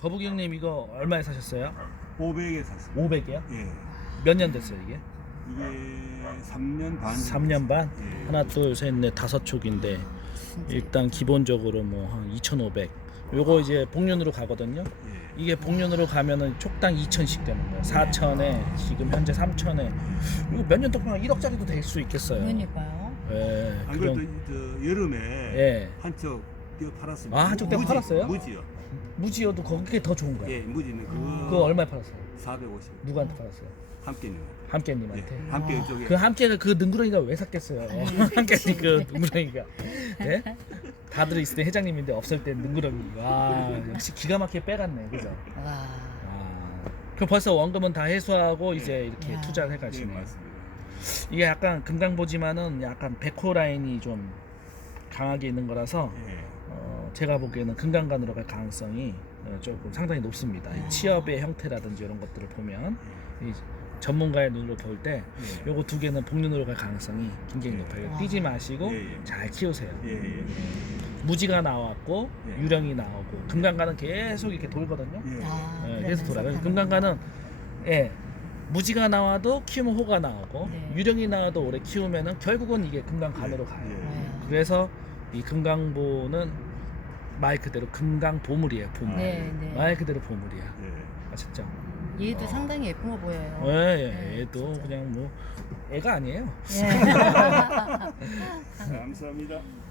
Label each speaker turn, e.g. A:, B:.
A: 거북이 형님 이거 얼마에 사셨어요?
B: 500에 샀습니다.
A: 500이요?
B: 예.
A: 몇 년 됐어요 이게?
B: 이게 3년 반.
A: 3년 반?
B: 예.
A: 하나 둘셋넷 다섯 촉인데 일단 기본적으로 뭐 한 2,500. 요거 이제 복륜으로 가거든요.
B: 예.
A: 이게 복륜으로 가면은 촉당 2,000씩 되는 거예요. 4,000에 지금 현재 3,000에. 이거 몇 년 동안 1억짜리도 될 수 있겠어요.
C: 그러니까요.
A: 예.
B: 안 그래도
A: 그럼
B: 저 여름에
A: 예.
B: 한쪽 띄어 팔았습니다.
A: 아, 한쪽 띄어
B: 무지,
A: 팔았어요?
B: 무지요.
A: 무지여도 그게 더 좋은 거예요.
B: 예, 무지는
A: 그거 얼마에 팔았어요?
B: 450.
A: 누구한테 팔았어요?
B: 함께는.
A: 함께님한테.
B: 예. 함께 이쪽에.
A: 그 함께가 그 능구렁이가 왜 샀겠어요? 함께님 그 능구렁이가. 네? 다들 있을 때 회장님인데 없을 때 능구렁이. 와 역시 기가 막히게 빼갔네, 그죠?
C: 와.
A: 아, 그럼 벌써 원금은 다 해소하고 이제 이렇게
C: 야.
A: 투자를
B: 예,
A: 해가시네요.
B: 맞습니다.
A: 이게 약간 금강보지만은 약간 백호 라인이 좀 강하게 있는 거라서
B: 예.
A: 제가 보기에는 금강간으로 갈 가능성이 조금 상당히 높습니다. 이 취업의 형태라든지 이런 것들을 보면 이 전문가의 눈으로 볼 때
B: 예.
A: 요거 두 개는 복륜으로 갈 가능성이 굉장히 높아요.
C: 아.
A: 뛰지 마시고
B: 예, 예.
A: 잘 키우세요.
B: 예, 예.
A: 무지가 나왔고
B: 예.
A: 유령이 나오고 금강간은 계속 이렇게 돌거든요.
B: 예.
C: 아,
A: 예, 계속 돌아요.
C: 그러면서
A: 금강간은 예, 무지가 나와도 키우면 호가 나오고
C: 네.
A: 유령이 나와도 오래 키우면은 결국은 이게 금강간으로
B: 예.
A: 가요.
B: 예.
C: 네.
A: 그래서 이 금강보는 말 그대로 금강보물이에요. 보물.
C: 네, 네.
A: 말 그대로 보물이야.
B: 예.
A: 아셨죠?
C: 얘도 상당히 예쁜 거 보여요.
A: 예, 예,
C: 네,
A: 얘도
C: 진짜.
A: 그냥 뭐 애가 아니에요.
C: 예.
B: 감사합니다.